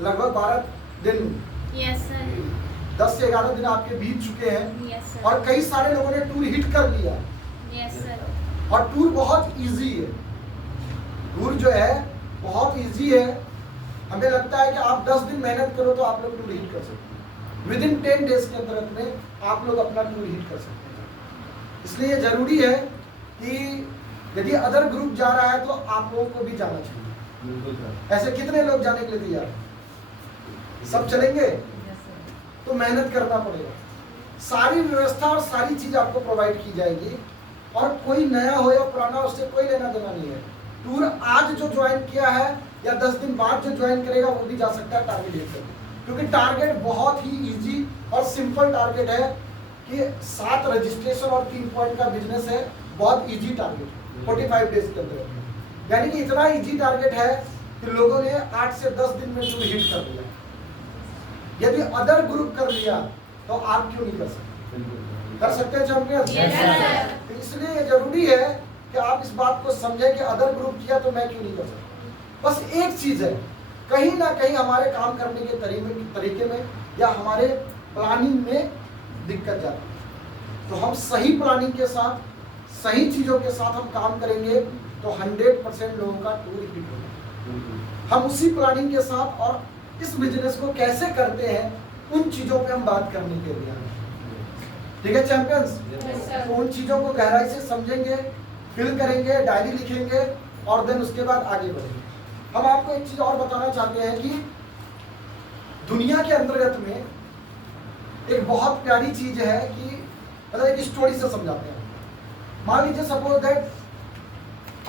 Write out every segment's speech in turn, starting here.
लगभग 12 दिन, yes sir, 10 से 11 दिन आपके बीत चुके हैं यस सर, और कई सारे लोगों ने टूर हिट कर लिया यस सर, और टूर बहुत इजी है। टूर जो है बहुत इजी है। हमें लगता है कि आप 10 दिन मेहनत करो तो आप लोग टूर हिट कर सकते हैं। विद इन 10 डेज के अंदर में आप लोग अपना टूर हिट कर सकते हैं। इसलिए जरूरी है कि यदि अदर ग्रुप जा रहा है तो आप लोगों को भी जाना चाहिए। ऐसे कितने लोग जाने के लिए तैयार हैं? सब चलेंगे? तो मेहनत करना पड़ेगा। सारी व्यवस्था और सारी चीज आपको प्रोवाइड की जाएगी और कोई नया हो या पुराना उससे कोई लेना देना नहीं है। टूर आज जो ज्वाइन किया है या 10 दिन बाद जो ज्वाइन करेगा वो भी जा सकता है टारगेट हिट करके, क्योंकि टारगेट बहुत ही इजी और सिंपल टारगेट है कि 7 रजिस्ट्रेशन और 3 पॉइंट का बिजनेस है। बहुत इजी टारगेट है 45 डेज के अंदर। यानी कि इतना इजी टारगेट है कि लोगों ने 8 से 10 दिन में टूर हिट कर लिया। यदि अदर ग्रुप कर लिया तो आप क्यों नहीं कर सकते? कर सकते हैं चैंपियन। तो इसलिए जरूरी है कि आप इस बात को समझें कि अदर ग्रुप किया तो मैं क्यों नहीं कर सकता। बस एक चीज है, कहीं ना कहीं हमारे काम करने के तरीके में या हमारे प्लानिंग में दिक्कत जाती है। तो हम सही प्लानिंग के साथ, सही चीजों के साथ हम काम करेंगे तो 100% लोगों का टूर हिट होगा। हम उसी प्लानिंग के साथ और इस बिजनेस को कैसे करते हैं उन चीजों पे हम बात करने के लिए आए। ठीक है चैंपियंस? तो उन चीजों को गहराई से समझेंगे, फिल करेंगे, डायरी लिखेंगे और देन उसके बाद आगे बढ़ेंगे। हम आपको एक चीज और बताना चाहते हैं कि दुनिया के अंतर्गत में एक बहुत प्यारी चीज है कि मतलब एक स्टोरी से समझाते हैं। मान लीजिए सपोज दैट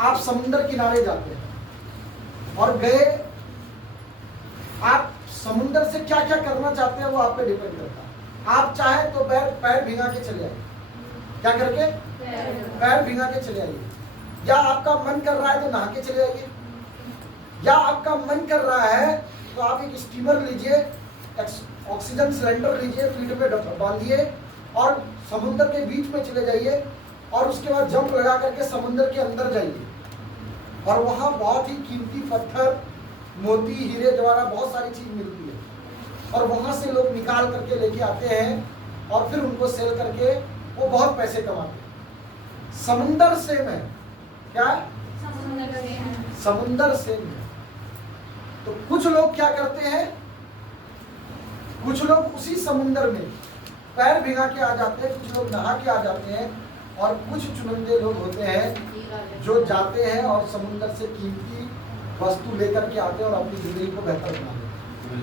आप समुद्र किनारे जाते हैं और गए, आप समुद्र से क्या क्या करना चाहते हैं वो आप पे डिपेंड करता है। आप चाहे तो पैर भिगा के चले आइए। क्या करके? पैर भिगा के चले आइए। या आपका मन कर रहा है तो नहा के चले आइए, या आपका मन कर रहा है तो आप एक स्टीमर लीजिए, ऑक्सीजन सिलेंडर लीजिए, फील्ड पे बांधिए और समुद्र के बीच में चले जाइए और उसके बाद जंप लगा करके समुद्र के अंदर जाइए और वहाँ बहुत ही कीमती पत्थर, मोती, हीरे जवाहरात, बहुत सारी चीज मिलती है और वहां से लोग निकाल करके लेके आते हैं और फिर उनको सेल करके वो बहुत पैसे कमाते हैं। समुंदर सेम है। क्या? समुंदर सेम है। तो कुछ लोग क्या करते हैं, कुछ लोग उसी समुंदर में पैर भिगा के आ जाते हैं, कुछ लोग नहा के आ जाते हैं और कुछ चुनिंदे लोग होते हैं जो जाते हैं और समुंदर से कीमती वस्तु लेकर के आते हैं और अपनी जिंदगी को बेहतर बनाते हैं।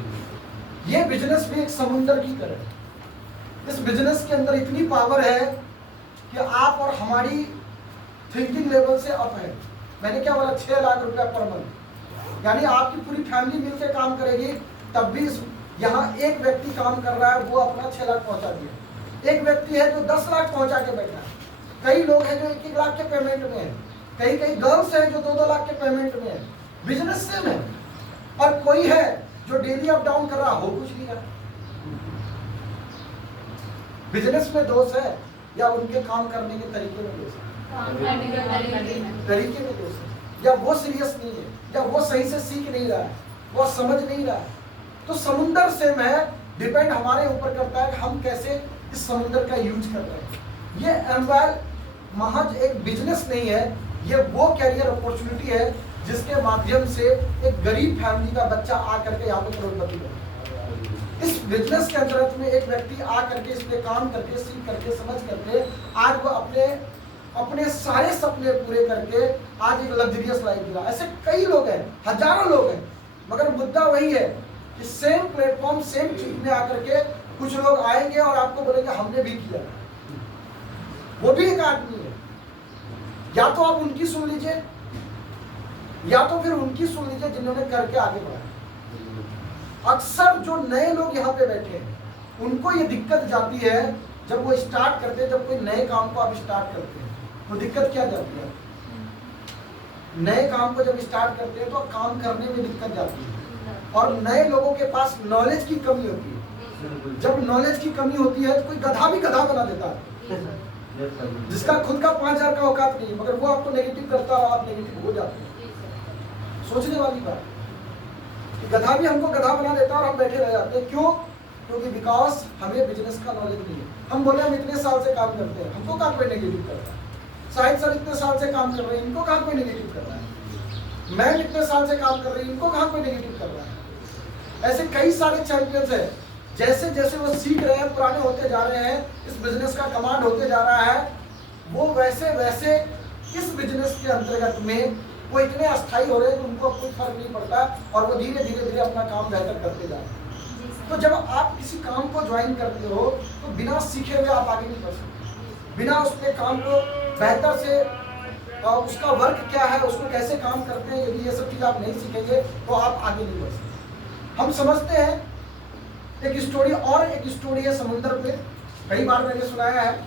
ये बिजनेस भी एक समुंदर की तरह है। इस बिजनेस के अंदर इतनी पावर है कि आप और हमारी थिंकिंग लेवल से अप है। मैंने क्या बोला? 6 लाख रुपया पर मंथ, यानी आपकी पूरी फैमिली मिलकर काम करेगी तब भी यहाँ एक व्यक्ति काम कर रहा है, वो अपना 6 लाख पहुंचा दिया। एक व्यक्ति है जो 10 लाख पहुंचा के बैठा है। कई लोग हैं जो 1-1 लाख के पेमेंट में है, कई गर्ल्स हैं जो 2-2 लाख के पेमेंट में है। बिजनेस सेम है। और कोई है जो डेली अप डाउन कर रहा हो कुछ नहीं रहा। बिजनेस में दोष है या उनके काम करने के तरीके में दोष है? तरीके में दोष है, या वो सीरियस नहीं है, या वो सही से सीख नहीं रहा है, वो समझ नहीं रहा है। तो समुंदर सेम है, डिपेंड हमारे ऊपर करता है कि हम कैसे इस समुंदर का यूज कर रहे हैं। ये एम्पायर महज एक बिजनेस नहीं है, ये वो कैरियर अपॉर्चुनिटी है जिसके माध्यम से एक गरीब फैमिली का बच्चा आकर के यहाँ पे करोड़पति बने। इस बिजनेस के अंतर्गत में एक व्यक्ति आकर के इस पे काम करके, सीख करके, समझ करके आज वो अपने सारे सपने पूरे करके आज एक लग्जरियस लाइफ जीला। ऐसे कई लोग हैं, हजारों लोग हैं, मगर मुद्दा वही है कि सेम प्लेटफॉर्म, सेम चीज में आकर के कुछ लोग आएंगे और आपको बोलेंगे हमने भी किया। वो भी एक आदमी है। या तो आप उनकी सुन लीजिए या तो फिर उनकी सुन लीजिए जिन्होंने करके आगे बढ़ा। अक्सर जो नए लोग यहाँ पे बैठे हैं उनको ये दिक्कत जाती है जब वो स्टार्ट करते हैं, जब कोई नए काम को आप स्टार्ट करते हैं तो दिक्कत क्या जाती है? नए काम को जब स्टार्ट करते हैं तो काम करने में दिक्कत जाती है और नए लोगों के पास नॉलेज की कमी होती है। जब नॉलेज की कमी होती है तो कोई गधा भी गधा बना देता है, जिसका खुद का 5000 का औकात नहीं है, मगर वो आपको नेगेटिव करता है और आप नेगेटिव हो जाते हैं। सोचने वाली बात, गधा भी हमको गधा बना देता है और हम बैठे रह जाते हैं। क्यों? क्योंकि बिकॉज हमें बिजनेस का नॉलेज नहीं है। हम बोले हम इतने साल से काम करते हैं, हमको कहाँ कोई नेगेटिव कर रहा है। शाहिद सर इतने साल से काम कर रहे हैं, इनको कहाँ कोई नेगेटिव कर रहा है। मैं इतने साल से काम कर रही हूँ, इनको कहाँ कोई नेगेटिव कर रहा है। ऐसे कई सारे चैंपियंस हैं, जैसे जैसे वो सीख रहे हैं, पुराने होते जा रहे हैं, इस बिजनेस का कमांड होते जा रहा है, वो वैसे वैसे इस बिजनेस के अंतर्गत में वो इतने अस्थायी हो रहे हैं कि उनको कोई फर्क नहीं पड़ता और वो धीरे धीरे धीरे अपना काम बेहतर करते जा रहे हैं। तो जब आप किसी काम को ज्वाइन करते हो तो बिना सीखे हुए आप आगे नहीं बढ़ सकते। बिना उसके काम को बेहतर से उसका वर्क क्या है, उसको कैसे काम करते हैं, यदि ये सब चीज़ आप नहीं सीखेंगे तो आप आगे नहीं बढ़ सकते। हम समझते हैं एक स्टोरी, और एक स्टोरी है समुद्र पे। कई बार मैंने सुनाया है